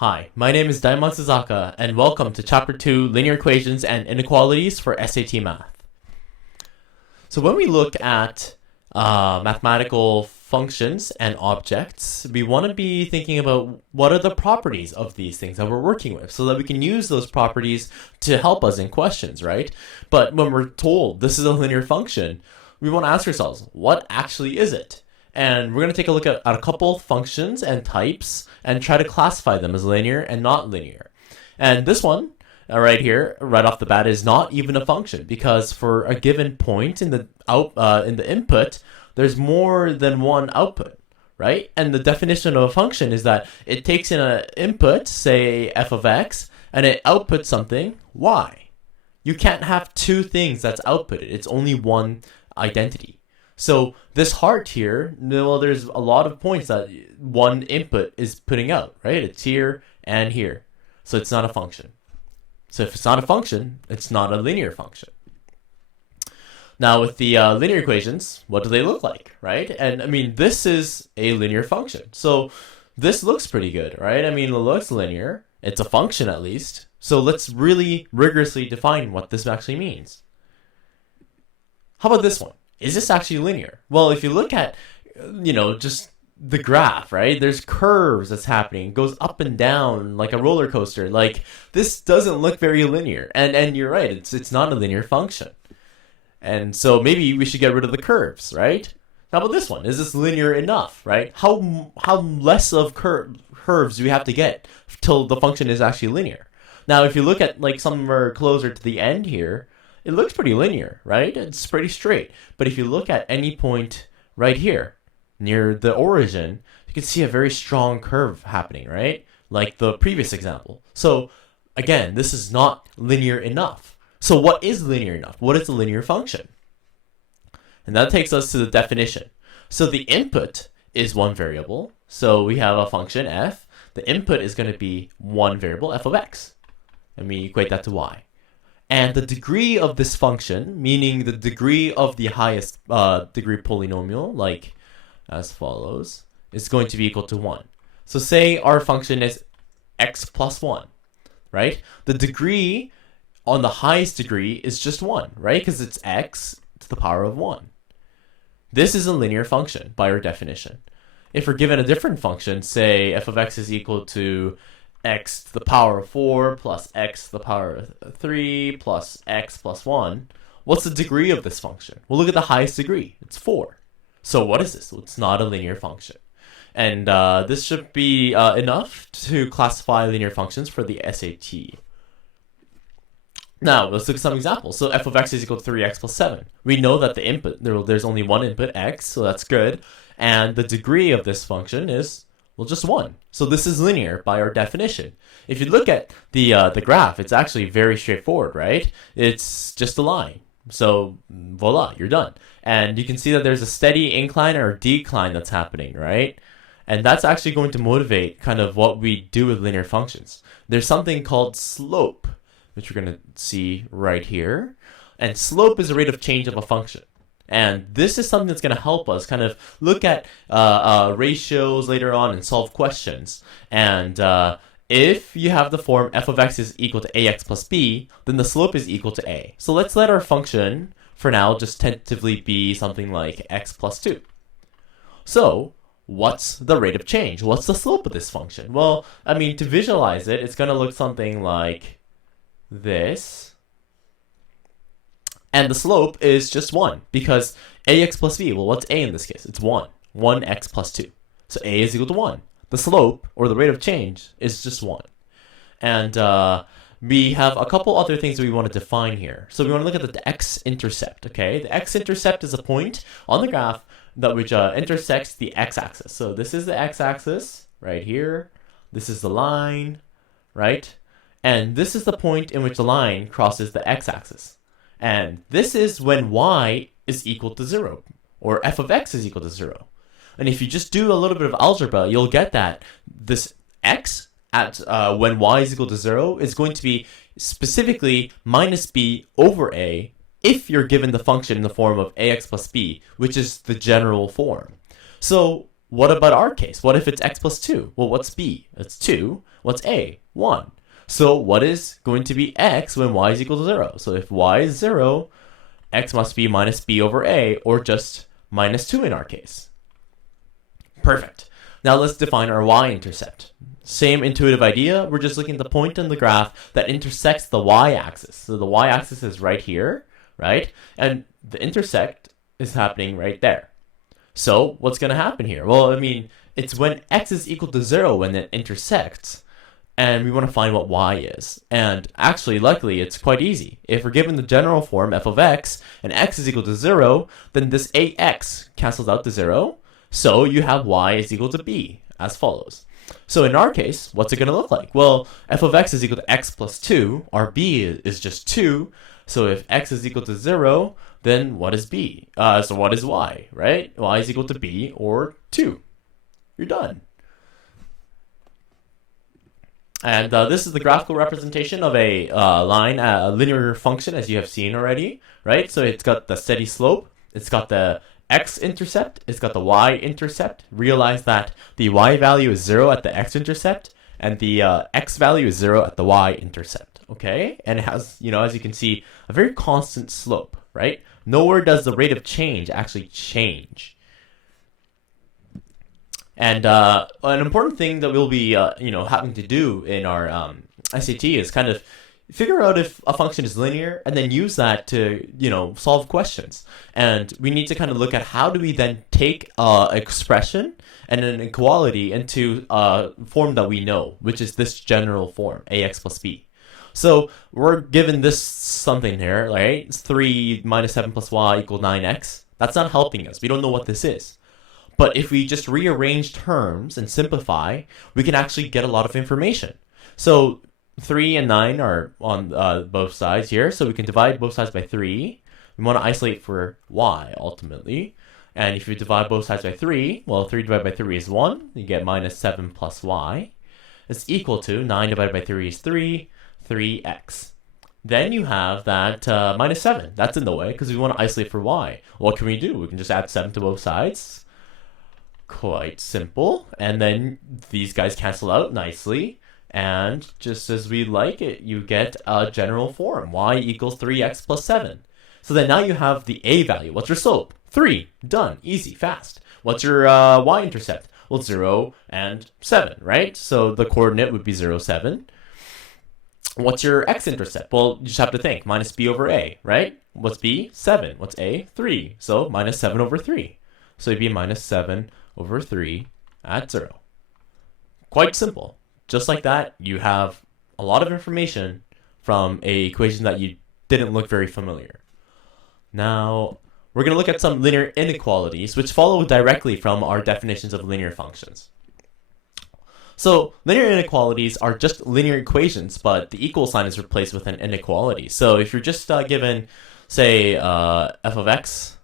Hi, my name is Daimon Suzaka, and welcome to Chapter 2, Linear Equations and Inequalities for SAT Math. So when we look at mathematical functions and objects, we want to be thinking about what are the properties of these things that we're working with so that we can use those properties to help us in questions, right? But when we're told this is a linear function, we want to ask ourselves, what actually is it? And we're going to take a look at a couple functions and types and try to classify them as linear and not linear. And this one right here, right off the bat, is not even a function because for a given point in the input, there's more than one output, right? And the definition of a function is that it takes in an input, say f of x, and it outputs something, y. You can't have two things that's outputted. It's only one identity. So this heart here, well, there's a lot of points that one input is putting out, right? It's here and here. So it's not a function. So if it's not a function, it's not a linear function. Now with the linear equations, what do they look like, right? And I mean, this is a linear function. So this looks pretty good, right? I mean, it looks linear. It's a function at least. So let's really rigorously define what this actually means. How about this one? Is this actually linear? Well, if you look at, just the graph, right? There's curves that's happening. It goes up and down like a roller coaster. Like, this doesn't look very linear. And you're right, it's not a linear function. And so maybe we should get rid of the curves, right? How about this one? Is this linear enough, right? How less of curves do we have to get till the function is actually linear? Now, if you look at like somewhere closer to the end here, it looks pretty linear, right? It's pretty straight. But if you look at any point right here, near the origin, you can see a very strong curve happening, right? Like the previous example. So again, this is not linear enough. So what is linear enough? What is a linear function? And that takes us to the definition. So the input is one variable. So we have a function f. The input is going to be one variable, f of x. And we equate that to y. And the degree of this function, meaning the degree of the highest degree polynomial, like as follows, is going to be equal to 1. So say our function is x plus 1, right? The degree on the highest degree is just 1, right? Because it's x to the power of 1. This is a linear function by our definition. If we're given a different function, say f of x is equal to x to the power of 4 plus x to the power of 3 plus x plus 1. What's the degree of this function? Well, look at the highest degree. It's 4. So what is this? Well, it's not a linear function. And this should be enough to classify linear functions for the SAT. Now, let's look at some examples. So f of x is equal to 3x plus 7. We know that the input, there's only one input, x, so that's good. And the degree of this function is, well, just 1. So this is linear by our definition. If you look at the graph, it's actually very straightforward, right? It's just a line. So voila, you're done. And you can see that there's a steady incline or decline that's happening, right? And that's actually going to motivate kind of what we do with linear functions. There's something called slope, which we're going to see right here. And slope is the rate of change of a function. And this is something that's going to help us kind of look at ratios later on and solve questions. And if you have the form f of x is equal to ax plus b, then the slope is equal to a. So let's let our function, for now, just tentatively be something like x plus 2. So what's the rate of change? What's the slope of this function? Well, I mean, to visualize it, it's going to look something like this. And the slope is just 1 because ax plus b, well, what's a in this case? It's 1. 1x plus 2. So a is equal to 1. The slope, or the rate of change, is just 1. And we have a couple other things that we want to define here. So we want to look at the x-intercept, okay? The x-intercept is a point on the graph that which intersects the x-axis. So this is the x-axis right here. This is the line, right? And this is the point in which the line crosses the x-axis. And this is when y is equal to 0, or f of x is equal to 0. And if you just do a little bit of algebra, you'll get that this x at when y is equal to 0 is going to be specifically minus b over a if you're given the function in the form of ax plus b, which is the general form. So what about our case? What if it's x plus 2? Well, what's b? It's 2. What's a? 1. So what is going to be x when y is equal to 0? So if y is 0, x must be minus b over a, or just minus 2 in our case. Perfect. Now let's define our y-intercept. Same intuitive idea. We're just looking at the point in the graph that intersects the y-axis. So the y-axis is right here, right? And the intersect is happening right there. So what's going to happen here? Well, I mean, it's when x is equal to 0 when it intersects, and we want to find what y is. And actually, luckily, it's quite easy. If we're given the general form f of x, and x is equal to 0, then this ax cancels out to 0, so you have y is equal to b, as follows. So in our case, what's it going to look like? Well, f of x is equal to x plus 2, our b is just 2, so if x is equal to 0, then what is b? So what is y, right? Y is equal to b, or 2. You're done. And this is the graphical representation of a line, a linear function, as you have seen already, right? So it's got the steady slope, it's got the x-intercept, it's got the y-intercept. Realize that the y value is 0 at the x-intercept, and the x value is 0 at the y-intercept, okay? And it has, as you can see, a very constant slope, right? Nowhere does the rate of change actually change. And an important thing that we'll be, having to do in our SAT is kind of figure out if a function is linear and then use that to, solve questions. And we need to kind of look at how do we then take expression and an equality into a form that we know, which is this general form, ax plus b. So we're given this something here, right? It's 3 minus 7 plus y equal 9x. That's not helping us. We don't know what this is. But if we just rearrange terms and simplify, we can actually get a lot of information. So 3 and 9 are on both sides here, so we can divide both sides by 3. We want to isolate for y, ultimately. And if you divide both sides by 3, well, 3 divided by 3 is 1. You get minus 7 plus y. It's equal to 9 divided by 3 is 3, 3x. Then you have that minus 7. That's in the way, because we want to isolate for y. What can we do? We can just add 7 to both sides. Quite simple. And then these guys cancel out nicely. And just as we like it, you get a general form. Y equals 3x plus 7. So then now you have the a value. What's your slope? 3. Done. Easy. Fast. What's your y-intercept? Well, 0 and 7, right? So the coordinate would be 0, 7. What's your x-intercept? Well, you just have to think. Minus b over a, right? What's b? 7. What's a? 3. So minus 7 over 3. So it'd be minus 7 over 3 at 0. Quite simple. Just like that, you have a lot of information from an equation that you didn't look very familiar. Now, we're going to look at some linear inequalities, which follow directly from our definitions of linear functions. So, linear inequalities are just linear equations, but the equal sign is replaced with an inequality. So, if you're just given, say, f of x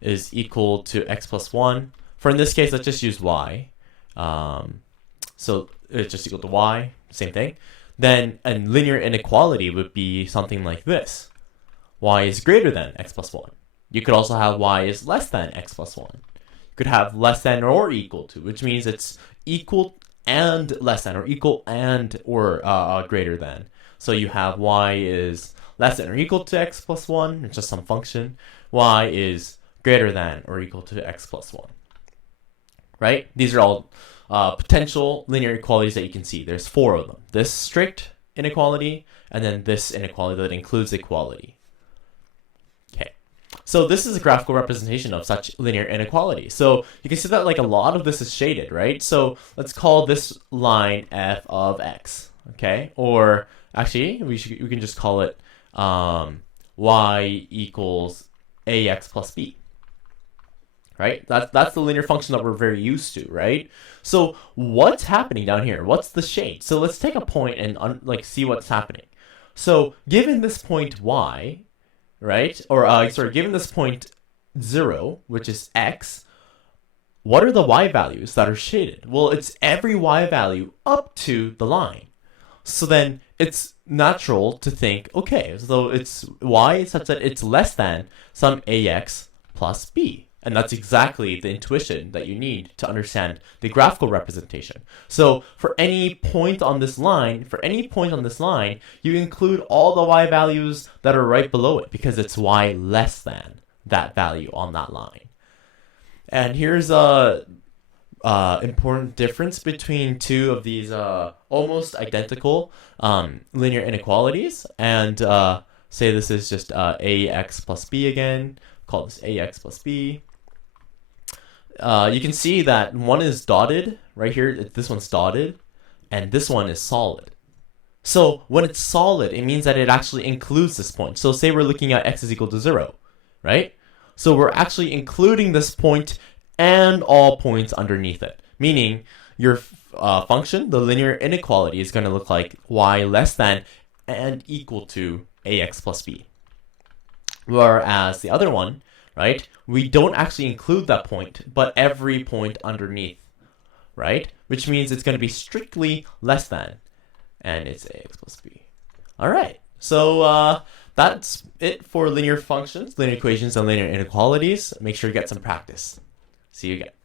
is equal to x plus 1, for in this case, let's just use y. So it's just equal to y, same thing. Then a linear inequality would be something like this. Y is greater than x plus 1. You could also have y is less than x plus 1. You could have less than or equal to, which means it's equal and less than, or equal and or greater than. So you have y is less than or equal to x plus 1. It's just some function. Y is greater than or equal to x plus 1. Right? These are all potential linear inequalities that you can see. There's 4 of them. This strict inequality, and then this inequality that includes equality. Okay. So this is a graphical representation of such linear inequality. So you can see that like a lot of this is shaded, right? So let's call this line f of x. Okay? Or actually, we can just call it y equals ax plus b. Right? That's the linear function that we're very used to, right? So what's happening down here? What's the shade? So let's take a point and see what's happening. So given this point y, right? Or given this point 0, which is x, what are the y values that are shaded? Well, it's every y value up to the line. So then it's natural to think, okay, so it's y such that it's less than some ax plus b. And that's exactly the intuition that you need to understand the graphical representation. So for any point on this line, you include all the y values that are right below it because it's y less than that value on that line. And here's a important difference between two of these almost identical linear inequalities. And say this is just ax plus b again. Call this ax plus b. You can see that one is dotted right here. This one's dotted, and this one is solid. So when it's solid, it means that it actually includes this point. So say we're looking at x is equal to 0, right? So we're actually including this point and all points underneath it, meaning your function, the linear inequality, is going to look like y less than and equal to ax plus b. Whereas the other one, right, we don't actually include that point, but every point underneath, right? Which means it's going to be strictly less than, and it's ax plus b. All right, so that's it for linear functions, linear equations, and linear inequalities. Make sure you get some practice. See you again.